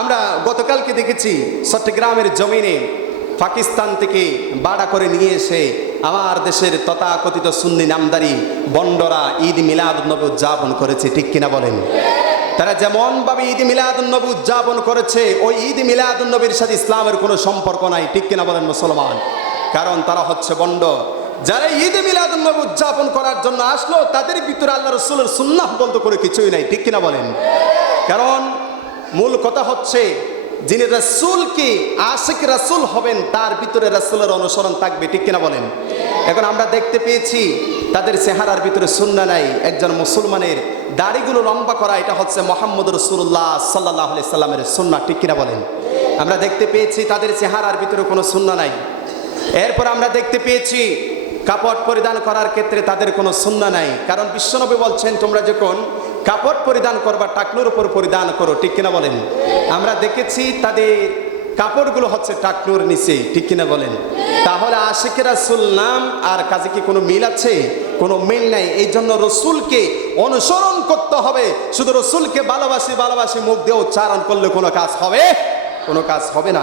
আমরা গতকালকে দেখেছি চট্টগ্রামের জমিনে পাকিস্তান থেকে বাড়া করে নিয়ে এসে আমার দেশের তথাকথিত সুন্নি নামদারি বন্ডরা ঈদ মিলাদ নবী উদযাপন করেছে, ঠিক কিনা বলেন? তারা যেমন ভাবে ঈদ মিলাদ নবী উদযাপন করেছে, ওই ঈদ মিলাদ নবীর সাথে ইসলামের কোনো সম্পর্ক নাই, ঠিক কিনা বলেন মুসলমান? কারণ তারা হচ্ছে বন্ড। যারা ঈদ মিলাদ নবী উদযাপন করার জন্য আসলো, তাদের ভিতরে আল্লাহ রসুলের সুন্নাহ বলতে করে কিছুই নাই, ঠিক কিনা বলেন? কারণ মূল কথা হচ্ছে, যিনি রাসূলকে আশিক রাসূল হবেন, তার ভিতরে রাসূলের অনুসরণ থাকবে, ঠিক কিনা বলেন? এখন আমরা দেখতে পেয়েছি, তাদের চেহারার ভিতরে সুন্না নাই, একজন মুসলমানের দাড়িগুলো লম্বা করা, এটা হচ্ছে মোহাম্মদ রসুল্লাহ সাল্লাহ সাল্লামের সুন্না ঠিক কিনা বলেন? আমরা দেখতে পেয়েছি, তাদের চেহারার ভিতরে কোনো সুন্না নাই। এরপর আমরা দেখতে পেয়েছি, কাপড় পরিধান করার ক্ষেত্রে তাদের কোনো সুন্না নাই। কারণ বিশ্বনবী বলছেন, তোমরা যখন কাপড় পরিধান করবা, টাকনুর উপর পরিধান করো, ঠিক কিনা বলেন? আমরা দেখেছি তাদের কাপড়গুলো হচ্ছে টাকনুর নিচে, ঠিক কিনা বলেন? তাহলে আশিকের রাসুল নাম আর কাজে কি কোনো মিল আছে? কোনো মিল নাই। এই জন্য রসুলকে অনুসরণ করতে হবে। শুধু রসুলকে ভালোবাসি ভালোবাসি, মুখ দিয়ে উচ্চারণ করলে কোনো কাজ হবে? কোনো কাজ হবে না।